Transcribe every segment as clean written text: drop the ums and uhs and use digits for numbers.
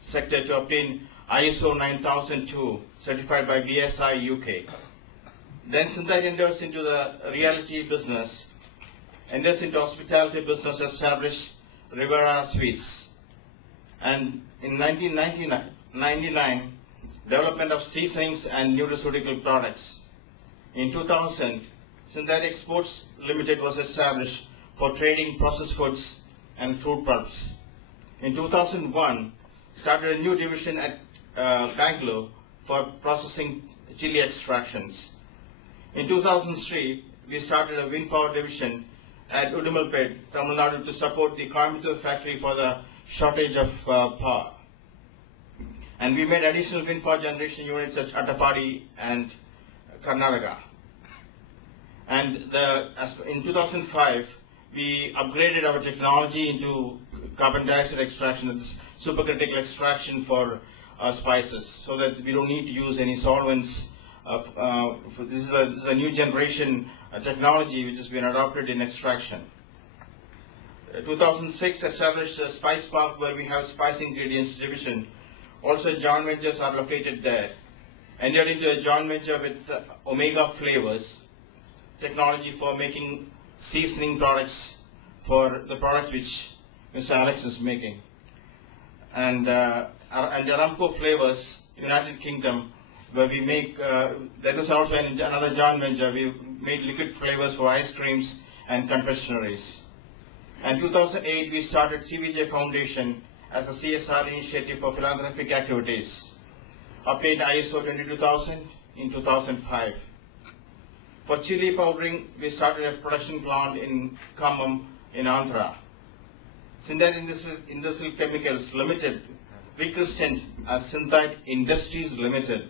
sector to obtain ISO 9002 certified by BSI UK. Then Synthite enters into the realty business, enters into hospitality business, established Rivera Suites. And in 1999, development of seasonings and nutraceutical products. In 2000, Synthite Exports Limited was established for trading processed foods and fruit pulps. In 2001, started a new division at Bangalore for processing chili extractions. In 2003, we started a wind power division at Udumalpet, Tamil Nadu, to support the Coimbatore factory for the shortage of power. And we made additional wind power generation units at Attapadi and Karnataka. And in 2005, we upgraded our technology into carbon dioxide extraction, supercritical extraction for spices, so that we don't need to use any solvents. This is a new generation technology which has been adopted in extraction. 2006 established a Spice Park where we have spice ingredients division. Also joint ventures are located there. Entered into a joint venture with Omega Flavors, technology for making seasoning products for the products which Mr. Alex is making. And Aramco Flavors, United Kingdom, where we make, that is also another joint venture. We made liquid flavors for ice creams and confectioneries. And 2008, we started CVJ Foundation as a CSR initiative for philanthropic activities. Obtained ISO 22000 in 2005. For chili powdering, we started a production plant in Khammam in Andhra. Synthite Industrial Chemicals Limited, rechristened as Synthite Industries Limited.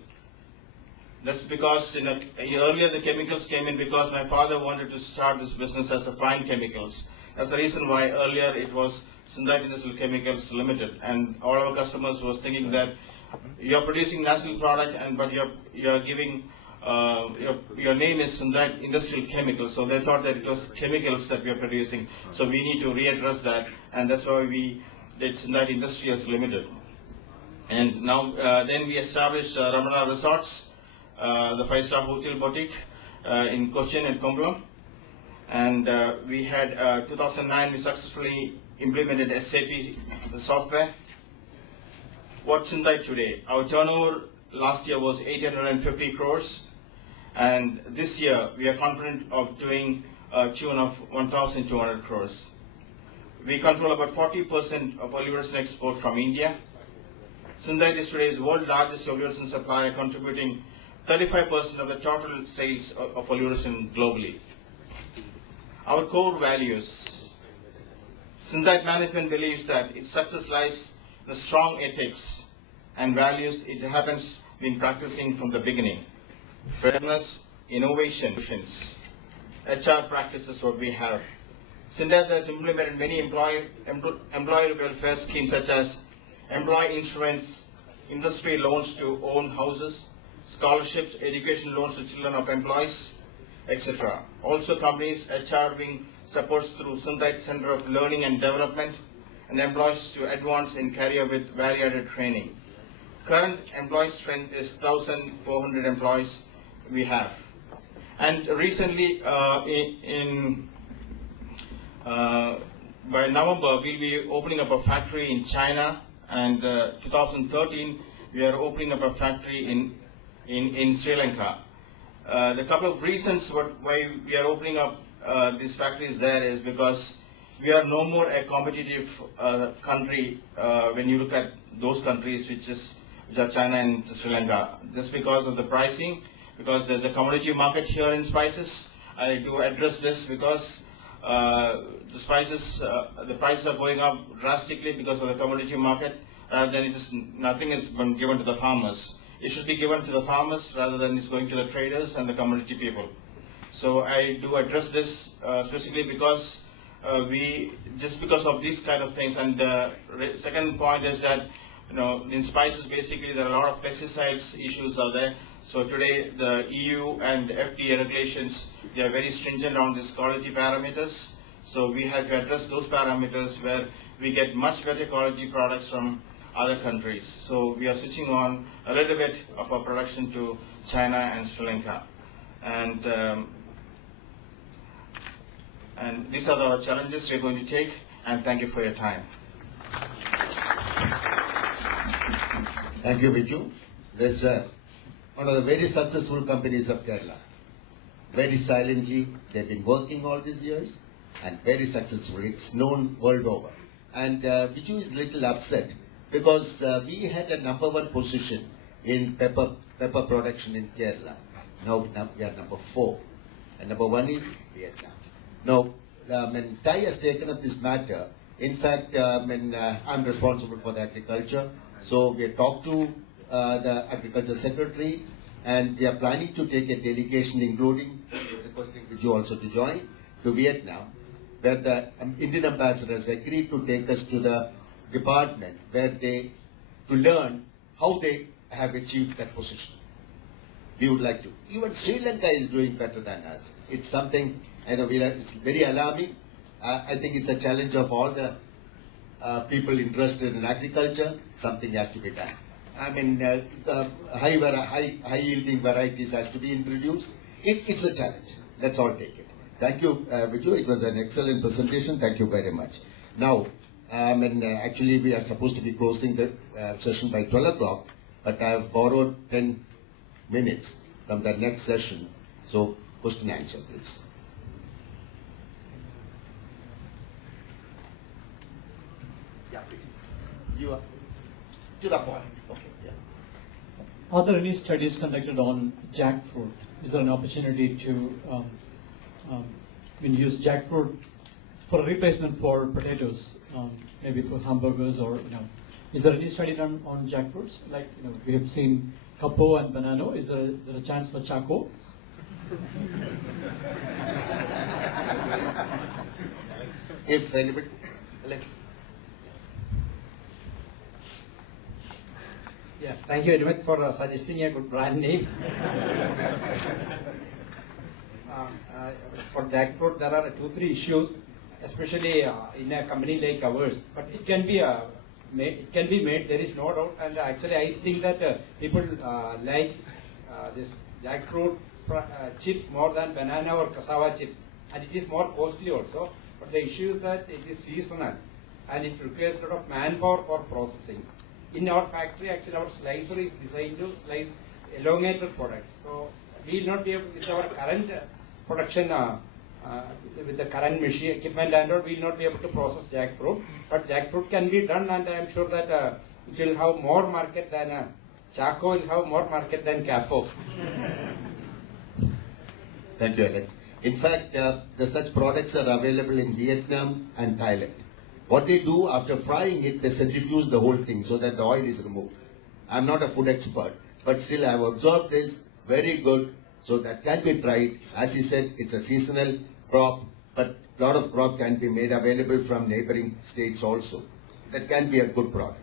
That's because earlier the chemicals came in because my father wanted to start this business as a fine chemicals. That's the reason why earlier it was Synthite Industrial Chemicals Limited, and all our customers was thinking that you're producing natural product, but you're giving your name is Synthite Industrial Chemicals, so they thought that it was chemicals that we are producing. So we need to readdress that, and that's why we did Synthite Industries Limited. And now then we established Ramana Resorts, the 5-star hotel boutique in Cochin and Kumbalam. And we had 2009 we successfully implemented SAP the software. What's Synthite today? Our turnover last year was 850 crores, and this year we are confident of doing a tune of 1,200 crores. We control about 40% of oleurosin export from India. Synthite is today's world's largest oleurosin supplier, contributing 35% of the total sales of oleurosin globally. Our core values. Synthite management believes that its success lies in the strong ethics and values it happens been practicing from the beginning. Fairness, innovation, HR practices what we have. Synthite has implemented many employee welfare schemes such as employee insurance, industry loans to own houses, scholarships, education loans to children of employees, etc. Also companies HR wing supports through Synthite Center of Learning and Development and employees to advance in career with value-added training. Current employee strength is 1,400 employees we have. And recently by November we'll be opening up a factory in China, and 2013 we are opening up a factory in Sri Lanka. The couple of reasons why we are opening up these factories there is because we are no more a competitive country when you look at those countries which are China and Sri Lanka. Just because of the pricing, because there's a commodity market here in spices. I do address this because the spices, the prices are going up drastically because of the commodity market, rather than nothing is been given to the farmers. It should be given to the farmers rather than it's going to the traders and the commodity people. So I do address this specifically because because of these kind of things. And the second point is that in spices basically there are a lot of pesticides issues are there. So today the EU and FDA regulations, they are very stringent on these quality parameters. So we have to address those parameters where we get much better quality products from other countries. So we are switching on a little bit of our production to China and Sri Lanka. And these are the challenges we're going to take, and thank you for your time. Thank you, Viju. There's one of the very successful companies of Kerala. Very silently, they've been working all these years and very successful. It's known world over. And Viju is a little upset because we had a #1 position in pepper production in Kerala. Now we are #4. And #1 is Vietnam. Now, Thai has taken up this matter. In fact, I'm responsible for the agriculture. So we have talked to the Agriculture Secretary, and we are planning to take a delegation, including requesting Viju also to join, to Vietnam, where the Indian ambassadors agreed to take us to the department to learn how they have achieved that position. We would like to. Even Sri Lanka is doing better than us. It's something, it's very alarming. I think it's a challenge of all the people interested in agriculture. Something has to be done. High yielding varieties has to be introduced. It's a challenge. Let's all take it. Thank you, Viju. It was an excellent presentation. Thank you very much. Now, actually we are supposed to be closing the session by 12 o'clock, but I have borrowed 10 minutes from the next session. So, question and answer, please. Yeah, please. You are to the point. Okay. Yeah. Are there any studies conducted on jackfruit? Is there an opportunity to use jackfruit for a replacement for potatoes, maybe for hamburgers, or is there any study done on jackfruits? Like we have seen capo and banana. Is there a chance for chaco? If anybody, let's. Yeah, thank you very much for suggesting a good brand name. For jackfruit, there are 2-3 issues, especially in a company like ours. But it can be made. There is no doubt. And actually, I think that people like this jackfruit chip more than banana or cassava chip, and it is more costly also. But the issue is that it is seasonal, and it requires a lot of manpower for processing. In our factory, actually, our slicer is designed to slice elongated products. So we will not be able, with our current production, with the current machine equipment and all, we will not be able to process jackfruit. But jackfruit can be done, and I am sure that it will have more market than Chaco will have more market than Capo. Thank you, Alex. In fact, such products are available in Vietnam and Thailand. What they do after frying it, they centrifuge the whole thing so that the oil is removed. I'm not a food expert, but still I have observed this. Very good. So that can be tried. As he said, it's a seasonal crop, but a lot of crop can be made available from neighboring states also. That can be a good product.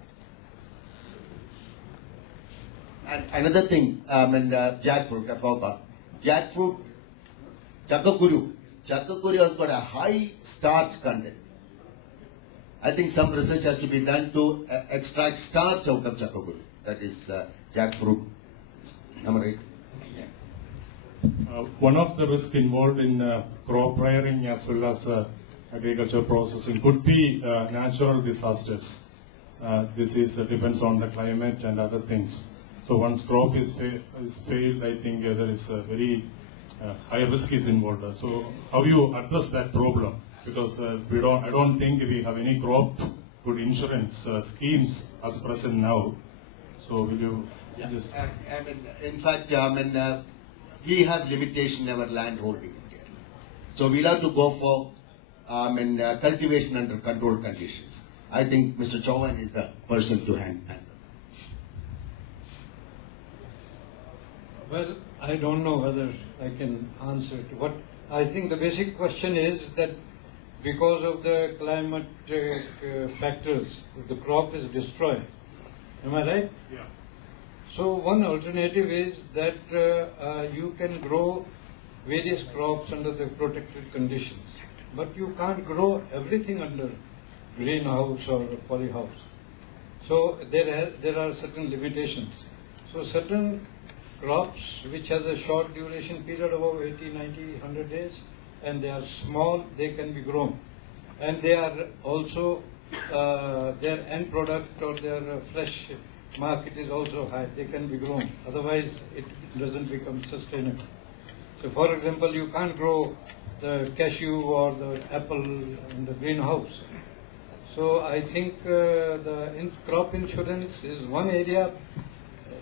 And another thing, jackfruit, I forgot. Jackfruit, chakakuru. Chakakuru has got a high starch content. I think some research has to be done to extract starch out of chakakuru. That is jackfruit. Am I right? One of the risks involved in crop rearing as well as agriculture processing could be natural disasters. This depends on the climate and other things. So once crop is failed, I think there is a very high risk is involved. So how you address that problem? Because I don't think we have any crop good insurance schemes as present now. So will you just? In fact, we have limitation in our land holding here. So we'll have to go for cultivation under controlled conditions. I think Mr. Chauhan is the person to handle. Well, I don't know whether I can answer it. What I think the basic question is that because of the climatic factors, the crop is destroyed. Am I right? Yeah. So one alternative is that you can grow various crops under the protected conditions, but you can't grow everything under greenhouse or polyhouse. So there are certain limitations. So certain crops which has a short duration period of 80, 90, 100 days, and they are small, they can be grown. And they are also, their end product or their flesh market is also high, they can be grown. Otherwise, it doesn't become sustainable. So for example, you can't grow the cashew or the apple in the greenhouse. So I think the crop insurance is one area.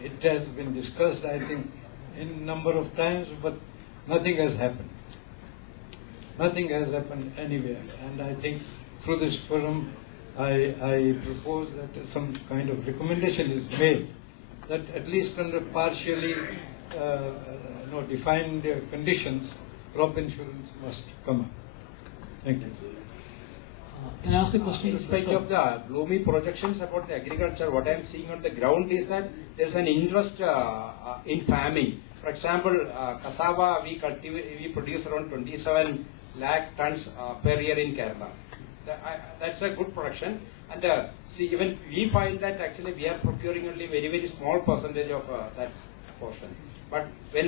It has been discussed, I think, in number of times, but nothing has happened. Nothing has happened anywhere. And I think through this forum, I propose that some kind of recommendation is made that at least under partially defined conditions, crop insurance must come up. Thank you. Can I ask a question? In spite of the gloomy projections about the agriculture, what I am seeing on the ground is that there is an interest in farming. For example, cassava we produce around 27 lakh tons per year in Kerala. That's a good production. And see, even we find that actually we are procuring only very small percentage of that portion. But when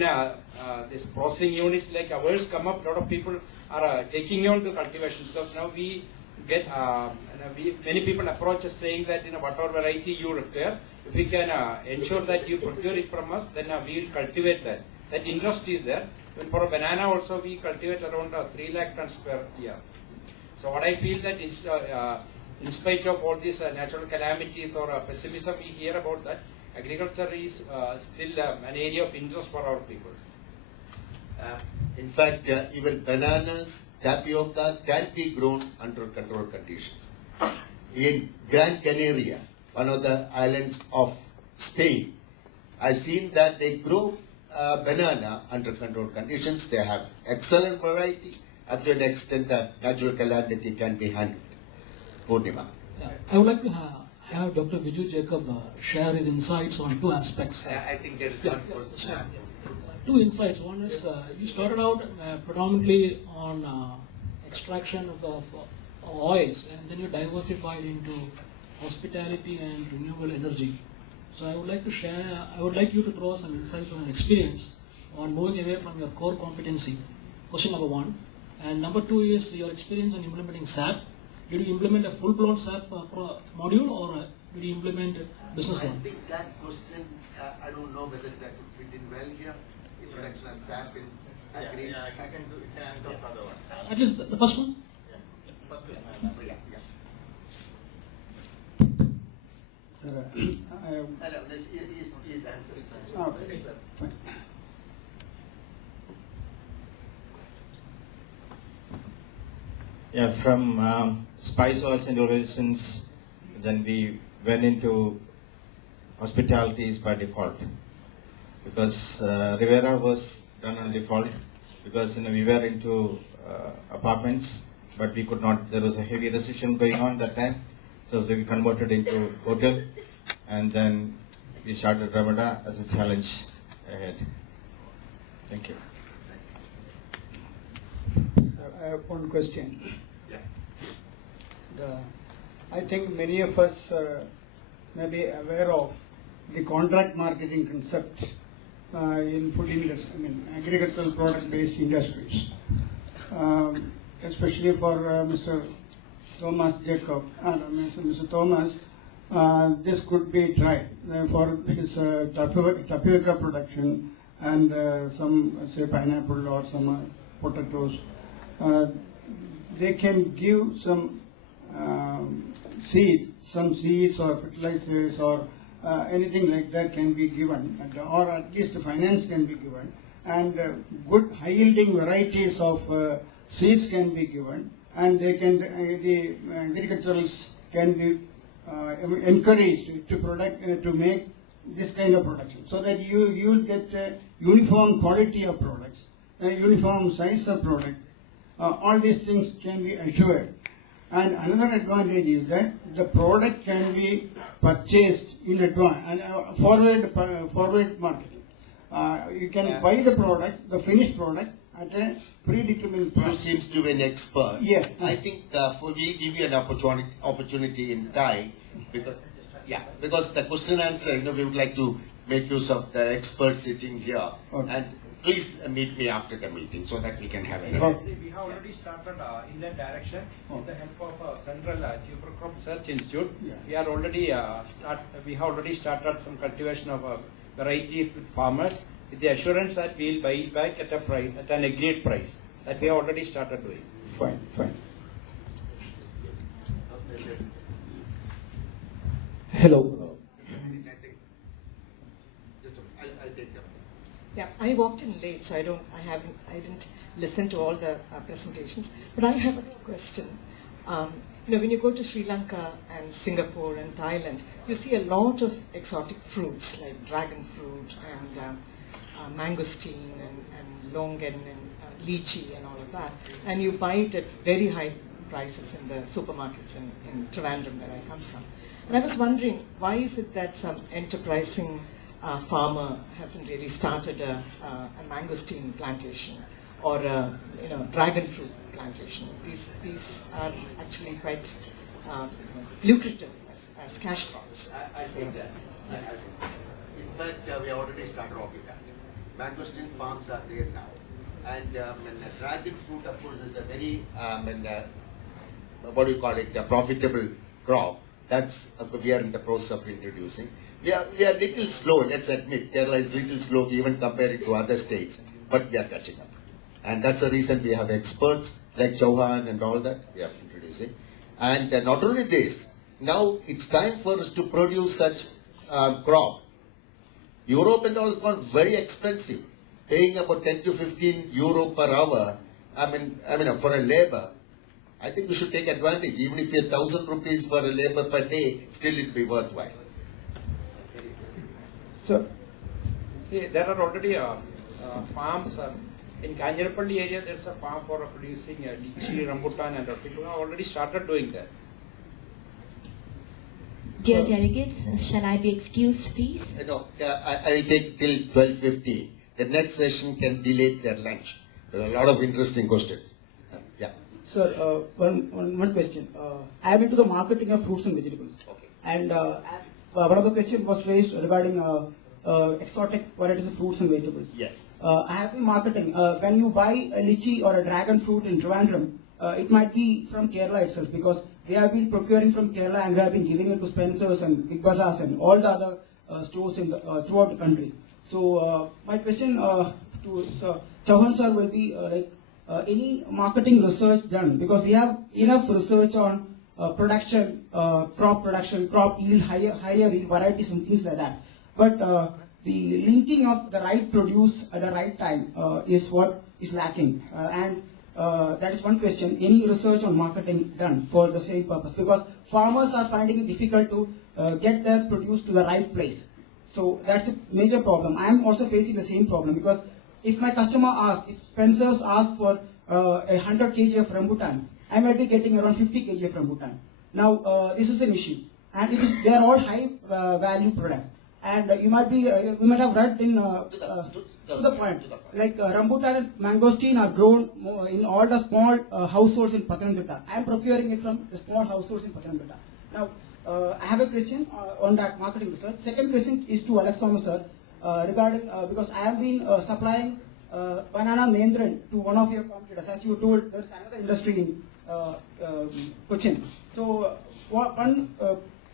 this processing units like ours come up, a lot of people are taking on to cultivation, because now we get many people approach us saying that whatever variety you require, if we can ensure that you procure it from us, then we will cultivate that. That interest is there. Even for a banana also we cultivate around 3 lakh tons per year. So what I feel that in spite of all these natural calamities or pessimism we hear about that, agriculture is still an area of interest for our people. In fact, even bananas, tapioca can be grown under controlled conditions. In Gran Canaria, one of the islands of Spain, I've seen that they grow banana under controlled conditions. They have excellent variety. Up to an extent, the natural calamity can be handled. Purnima. I would like to have Dr. Viju Jacob share his insights on two aspects. I think there is one question. Two insights. One is you started out predominantly on extraction of oils, and then you diversified into hospitality and renewable energy. So I would like to share. I would like you to throw some insights on your experience on moving away from your core competency. Question number one, and number two is your experience on implementing SAP. Did you implement a full-blown SAP module, or did you implement business I one? think that question, I don't know whether that would fit in well here. Introduction of SAP in agri. I can do it. Can I talk other one? At least the first one. First one. Hello, this is answer. Okay. Fine. Yeah, from spice oils and origins, then we went into hospitalities by default, because Rivera was done on default, because we were into apartments, but we could not. There was a heavy recession going on that time, so we converted into hotel, and then we started Ramada as a challenge ahead. Thank you. I have one question. I think many of us may be aware of the contract marketing concept in food industry, agricultural product-based industries, especially for Mr. Thomas Jacob, Mr. Thomas. This could be tried for his tapioca production and some, say, pineapple or some potatoes. They can give some seeds or fertilizers or anything like that can be given, or at least finance can be given, and good high yielding varieties of seeds can be given, and they can the agriculturals can be encouraged to make this kind of production, so that you will get uniform quality of products, uniform size of product. All these things can be assured. And another advantage is that the product can be purchased in advance and forward marketing. You can buy the product, the finished product, at a predetermined You price. seems to be an expert. Yeah. I think we give you an opportunity in Thai, because Yeah, because the question and answer, we would like to make use of the experts sitting here. Okay. And please meet me after the meeting so that we can have a. See, we have already started in that direction with the help of Central Geographical Research Institute. Yeah. We have already started some cultivation of varieties with farmers with the assurance that we will buy it back at a price, at an agreed price. That we have already started doing. Fine, fine. Hello. I'll take them. Yeah, I walked in late, so I didn't listen to all the presentations. But I have a question. When you go to Sri Lanka and Singapore and Thailand, you see a lot of exotic fruits like dragon fruit and mangosteen and longan and lychee and all of that, and you buy it at very high prices in the supermarkets in Trivandrum, where I come from. And I was wondering, why is it that some enterprising farmer hasn't really started a mangosteen plantation or a dragon fruit plantation? These are actually quite lucrative as cash crops. I think that. In fact, we already started off with that. Mangosteen farms are there now. And dragon fruit, of course, is a very, what do you call it, a profitable crop. That's we are in the process of introducing. We are little slow, let's admit. Kerala is little slow even compared to other states, but we are catching up. And that's the reason we have experts like Chauhan and all that we are introducing. And not only this, now it's time for us to produce such crop. Europe and all has gone very expensive, paying about 10 to 15 euro per hour. I mean, for a labor. I think we should take advantage. Even if we have 1,000 rupees for a labor per day, still it will be worthwhile. So, See, there are already farms in Kanjarapalli area. There's a farm for producing lychee, rambutan, and people have already started doing that. Dear delegates, shall I be excused, please? No, I'll take till 12:15. The next session can delay their lunch. There are a lot of interesting questions. Yeah. Sir, one question. I am into the marketing of fruits and vegetables. Okay. And one of the questions was raised regarding exotic varieties of fruits and vegetables. Yes. I have been marketing. When you buy a lychee or a dragon fruit in Trivandrum, it might be from Kerala itself, because they have been procuring from Kerala and we have been giving it to Spencer's and Big Bazaars and all the other stores in throughout the country. So my question to Chauhan sir will be any marketing research done, because we have enough research on production, crop yield, higher yield varieties and things like that. But the linking of the right produce at the right time is what is lacking. And that is one question. Any research on marketing done for the same purpose? Because farmers are finding it difficult to get their produce to the right place. So that's a major problem. I am also facing the same problem, because if my customer asks, if Spencer's asks for 100 kg of rambutan, I might be getting around 50 kg of rambutan. Now this is an issue, and they are all high value products. And you might have read in to the point, like rambutan and mangosteen are grown in all the small households in Pathanamthitta. I am procuring it from the small households in Pathanamthitta. Now I have a question on that marketing research. Second question is to Alex Thomas sir regarding because I have been supplying banana Nendran to one of your competitors. As you told, there is another industry in Cochin. So one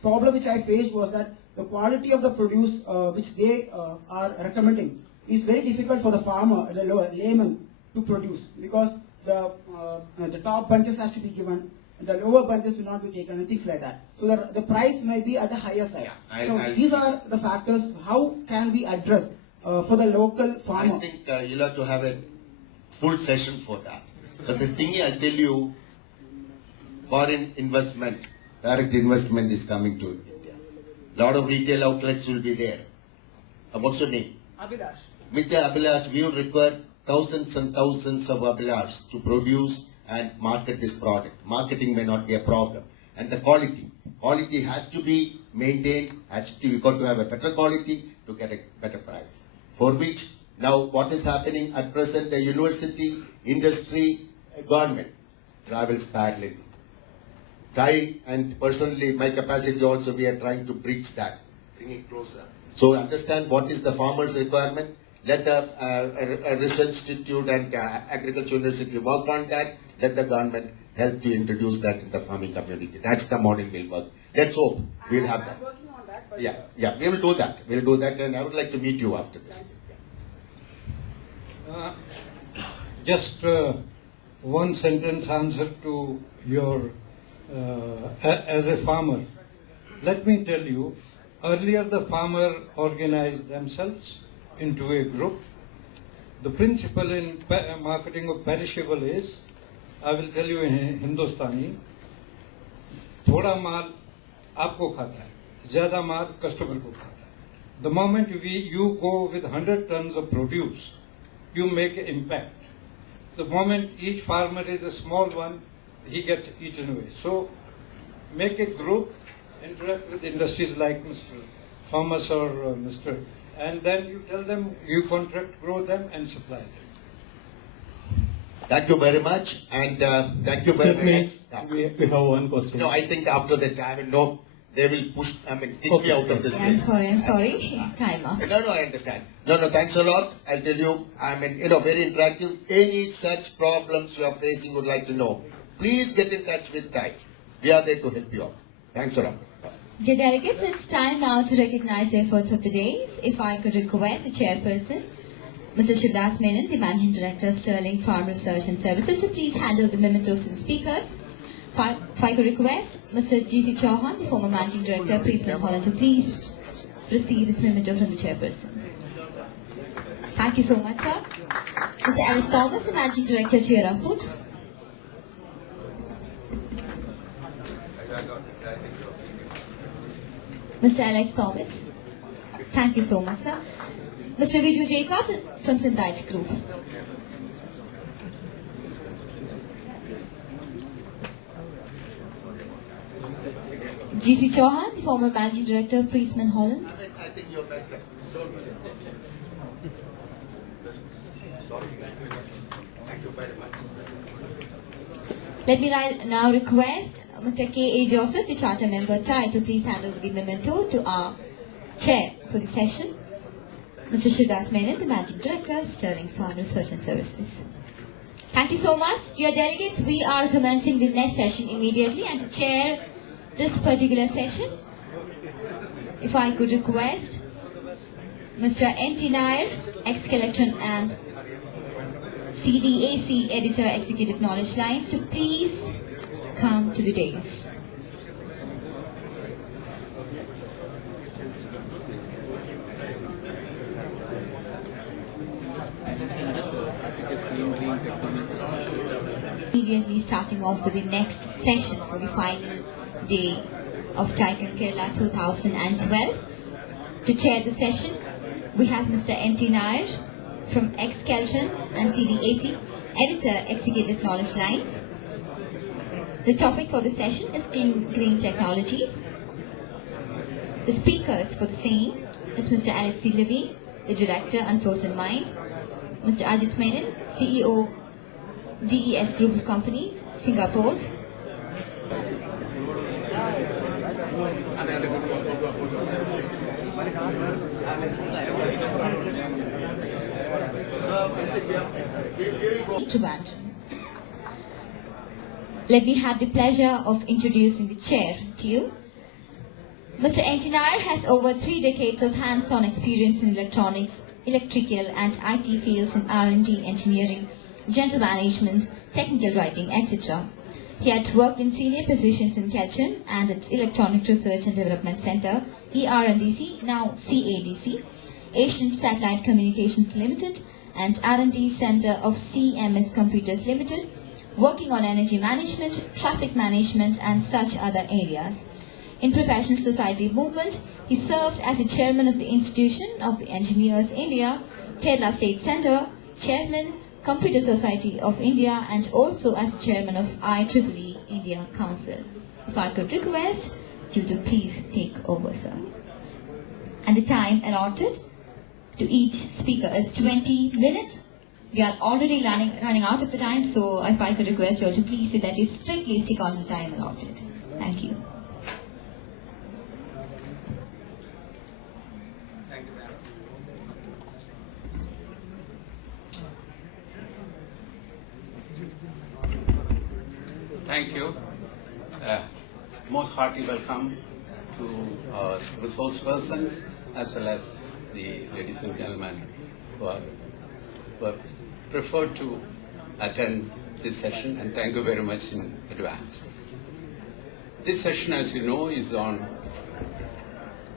problem which I faced was that the quality of the produce which they are recommending is very difficult for the farmer, the layman, to produce, because the top bunches has to be given, the lower bunches will not be taken, and things like that. So the price may be at the higher side. Yeah, these are the factors. How can we address for the local farmer? I think you'll have to have a full session for that. But the thing I'll tell you, foreign investment, direct investment is coming to India. Lot of retail outlets will be there. What's your name? Abhilash. Mr. Abhilash, we will require thousands and thousands of Abhilash to produce and market this product. Marketing may not be a problem. And the quality has to be maintained, you've got to have a better quality to get a better price. For which, now what is happening at present, the university, industry, government travels parallelly. try, and personally, my capacity also, we are trying to bridge that, bring it closer. So understand what is the farmer's requirement. Let the research institute and agriculture university work on that. Let the government help to introduce that in the farming community. That's the model will work. Let's hope we'll have that. Working on that, but Yeah, we will do that. We'll do that, and I would like to meet you after this. Just one sentence answer to your, as a farmer. Let me tell you, earlier the farmer organized themselves into a group. The principle in marketing of perishable is, I will tell you in Hindustani, thoda maal aapko khata hai, zyada maal customer ko khata hai. The moment you go with 100 tons of produce, you make an impact. The moment each farmer is a small one, he gets eaten away. So make a group, interact with industries like Mr. Thomas or Mr. And then you tell them, you contract, grow them and supply them. Thank you very much, and thank you very Excuse much. me, we have one question. No, I think after that, I will know, they will push, kick me out of this place. I'm sorry. Time up. No, I understand. No, thanks a lot. I'll tell you, very interactive. Any such problems you are facing, would like to know, please get in touch with TAI. We are there to help you out. Thanks a lot. Dear delegates, it's time now to recognize the efforts of the day. If I could request the chairperson, Mr. Shivdas Menon, the Managing Director of Sterling Farm Research and Services, to please handle the mementos to the speakers. If I could request Mr. G.C. Chauhan, the former Managing Director of Priestman Holland, to please receive this memento from the chairperson. Thank you so much, sir. Mr. Alice Thomas, the Managing Director of Tierra Food. Mr. Alex Thomas. Thank you so much, sir. Mr. Viju Jacob from Synthite Group. G.C. Chauhan, the former Managing Director of Priestman Holland. I think you're best. Thank you very much. Let me now request Mr. K.A. Joseph, the Charter Member TAI, to please hand over the memento to our Chair for the session, Mr. Shivdas Menon, the Managing Director, Sterling Farm Research and Services. Thank you so much. Dear delegates, we are commencing the next session immediately, and to chair this particular session, if I could request Mr. N.T. Nair, ex-Collector and CDAC Editor, Executive Knowledge Lines, to please come to the dais. Immediately starting off with the next session for the final day of Tycoon Kerala 2012. To chair the session, we have Mr. N.T. Nair from ex-Kelton and CDAC, Editor, Executive Knowledge Lines. The topic for the session is green technologies. The speakers for the same is Mr. Alex C. Levine, the Director, Unfrozen Mind, Mr. Ajit Menon, CEO, DES Group of Companies, Singapore, Trivandrum. Let me have the pleasure of introducing the chair to you. Mr. N.T. Nair has over 3 decades of hands-on experience in electronics, electrical and IT fields in R&D, engineering, general management, technical writing, etc. He had worked in senior positions in Kelton and its Electronic Research and Development Center, ER&DC, now CADC, Asian Satellite Communications Limited, and R&D Center of CMS Computers Limited, working on energy management, traffic management, and such other areas. In professional society movement, he served as the chairman of the Institution of the Engineers India, Kerala State Center, chairman, Computer Society of India, and also as chairman of IEEE India Council. If I could request you to please take over, sir. And the time allotted to each speaker is 20 minutes. We are already running out of the time, so if I could request you all to please say that you strictly stick on the time allotted. Thank you. Thank you, madam. Thank you. Most hearty welcome to our resource persons as well as the ladies and gentlemen who are preferred to attend this session, and thank you very much in advance. This session, as you know, is on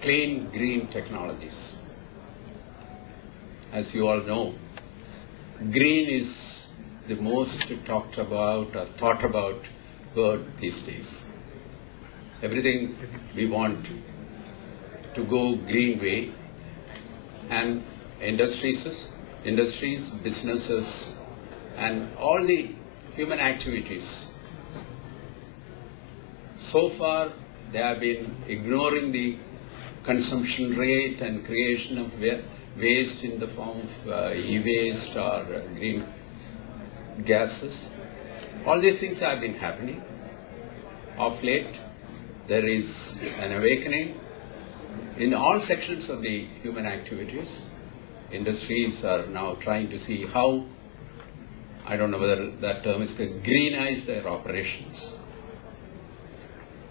clean green technologies. As you all know, green is the most talked about or thought about word these days. Everything we want to go green way, and industries, businesses, and all the human activities. So far, they have been ignoring the consumption rate and creation of waste in the form of e-waste or green gases. All these things have been happening. Of late, there is an awakening in all sections of the human activities. Industries are now trying to see how, I don't know whether that term is called, greenize their operations.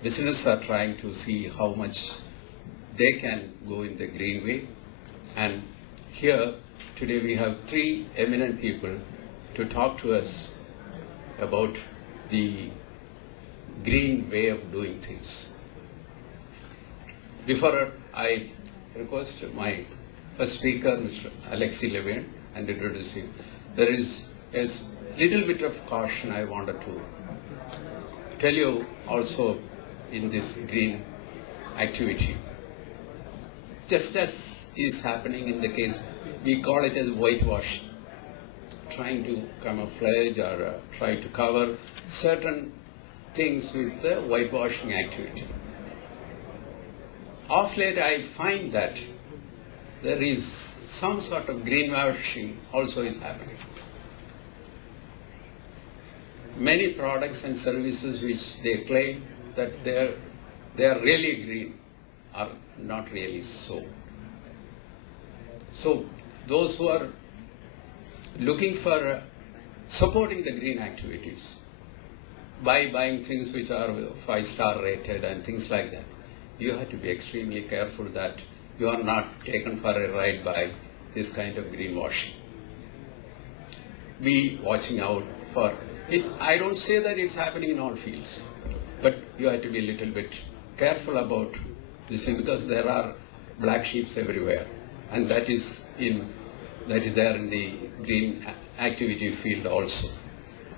Businesses are trying to see how much they can go in the green way. And here, today we have three eminent people to talk to us about the green way of doing things. Before I request my first speaker, Mr. Alexei Levin, and introduce him, there is a little bit of caution I wanted to tell you also in this green activity. Just as is happening in the case, we call it as whitewashing, trying to camouflage or try to cover certain things with the whitewashing activity. Of late, I find that there is some sort of greenwashing also is happening. Many products and services which they claim that they are really green are not really so. So those who are looking for supporting the green activities by buying things which are 5-star rated and things like that, you have to be extremely careful that you are not taken for a ride by this kind of greenwashing. Be watching out for it. I don't say that it's happening in all fields, but you have to be a little bit careful about this thing, because there are black sheep everywhere, and that is there in the green activity field also.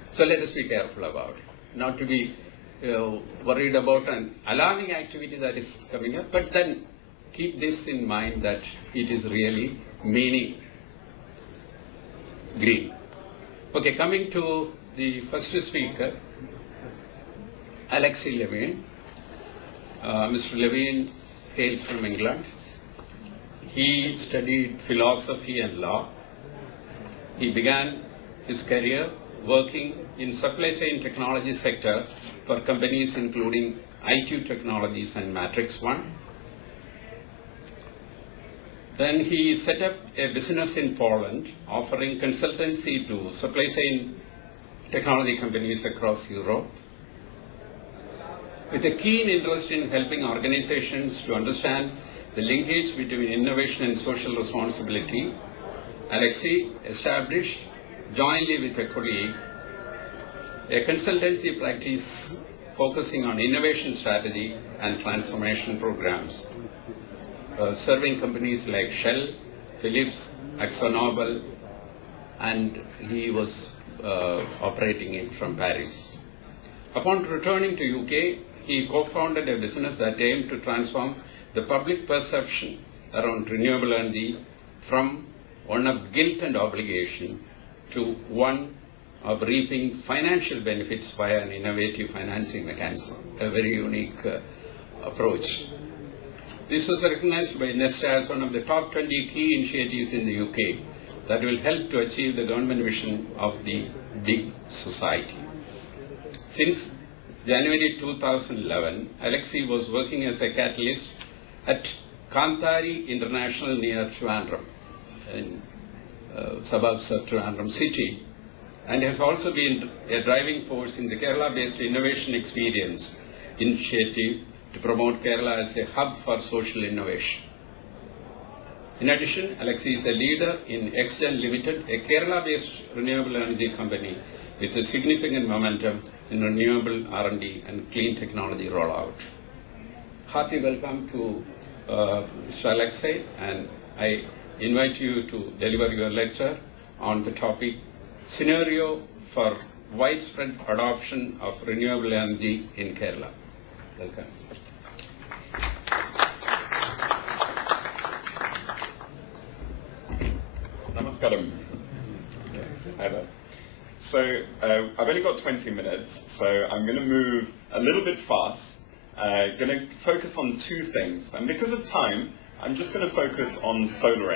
So let us be careful about it, not to be worried about an alarming activity that is coming up, but then keep this in mind that it is really meaning green. Okay, coming to the first speaker, Alexei Levin. Mr. Levin hails from England. He studied philosophy and law. He began his career working in supply chain technology sector for companies including IQ Technologies and Matrix One. Then he set up a business in Poland offering consultancy to supply chain technology companies across Europe. With a keen interest in helping organizations to understand the linkage between innovation and social responsibility, Alexei established, jointly with a colleague, a consultancy practice focusing on innovation strategy and transformation programs, serving companies like Shell, Philips, ExxonMobil, and he was operating it from Paris. Upon returning to UK, he co-founded a business that aimed to transform the public perception around renewable energy from one of guilt and obligation to one of reaping financial benefits via an innovative financing mechanism, a very unique approach. This was recognized by Nesta as one of the top 20 key initiatives in the UK that will help to achieve the government vision of the big society. Since January 2011, Alexei was working as a catalyst at Kantari International near Trivandrum, in suburbs of Trivandrum city, and has also been a driving force in the Kerala-based Innovation Experience initiative to promote Kerala as a hub for social innovation. In addition, Alexei is a leader in XGen Limited, a Kerala-based renewable energy company with a significant momentum in renewable R&D and clean technology rollout. Hearty welcome to Mr. Alexei, and I invite you to deliver your lecture on the topic Scenario for Widespread Adoption of Renewable Energy in Kerala. Welcome. Namaskaram. Hi there. So I've only got 20 minutes, so I'm going to move a little bit fast. Going to focus on two things, and because of time, I'm just going to focus on solar